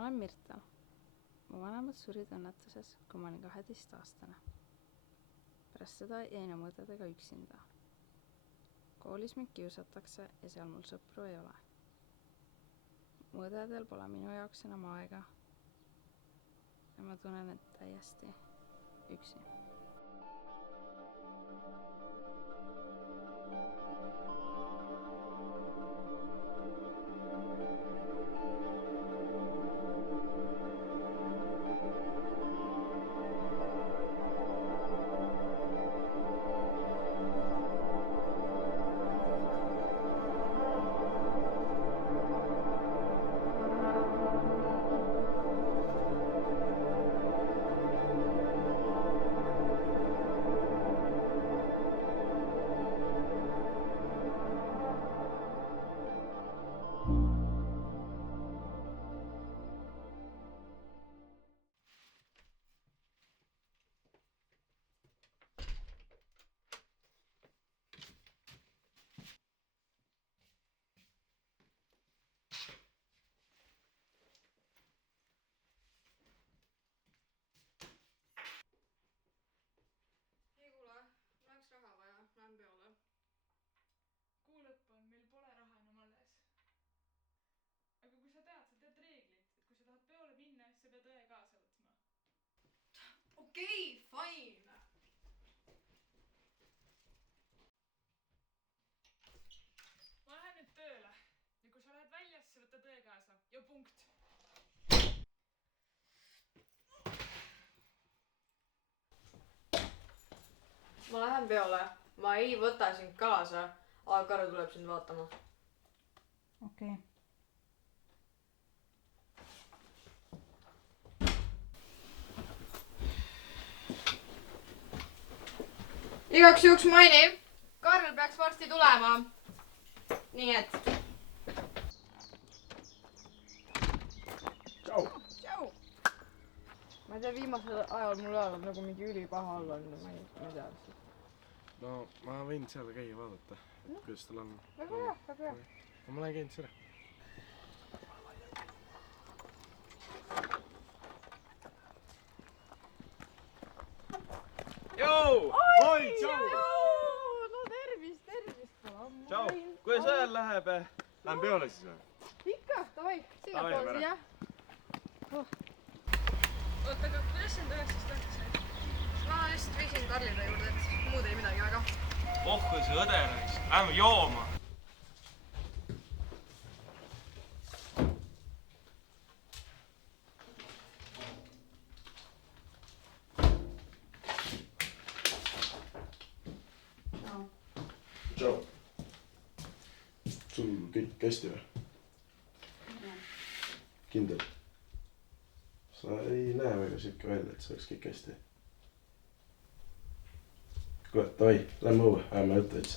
Ma olen Mirtal. Mu vanemad surid õnnetuses, kui ma olin 12-aastane. Pärast seda jäin oma õdedega üksinda. Koolis mind kiusatakse ja seal mul sõpru ei ole. Mu õdedel pole minu jaoks enam aega ja ma tunnen end täiesti üksi. Raha vaja, lähen peole. Kuu lõpp on, meil pole raha enam alles. Aga kui sa tead reeglid, et kui sa tahad peole minna, siis sa pead õe kaasa võtma. Okei, fine. Ma lähen nüüd tööle ja kui sa lähed välja, siis sa võtad õe kaasa ja punkt. Ma lähen peole. Ma ei võta sind kaasa, aga Karu tuleb sind vaatama. Okei. Igaks juhuks mainin. Karl peaks varsti tulema. Nii et. Tšau! Tšau! Ma ei tea, viimasel ajal mul ajal nagu mingi ülipaha olla on. Ma ei tea. No ma võin seal käia vaadata, kuidas tal on. Väga hea, väga hea. Ma lähen käinud selle. Jou! Oi, tšau! No tervist. Tšau! Kuidas ajal läheb? Lähen peole siis või? Ikka, davai, sinna Davai, poolsi, pärast. jah. Oota, aga kuidas sind 9 lahti sai? Ma lihtsalt viisin Karlide juurde, et muud ei midagi väga. Oh, kui see õde läks. Lähme jooma. Tšau. Sul kõik hästi või? Kindel? Sa ei näe väga siuke välja, et see oleks kõik hästi. Kuule, davai, lähme õue, ajame juttu veits.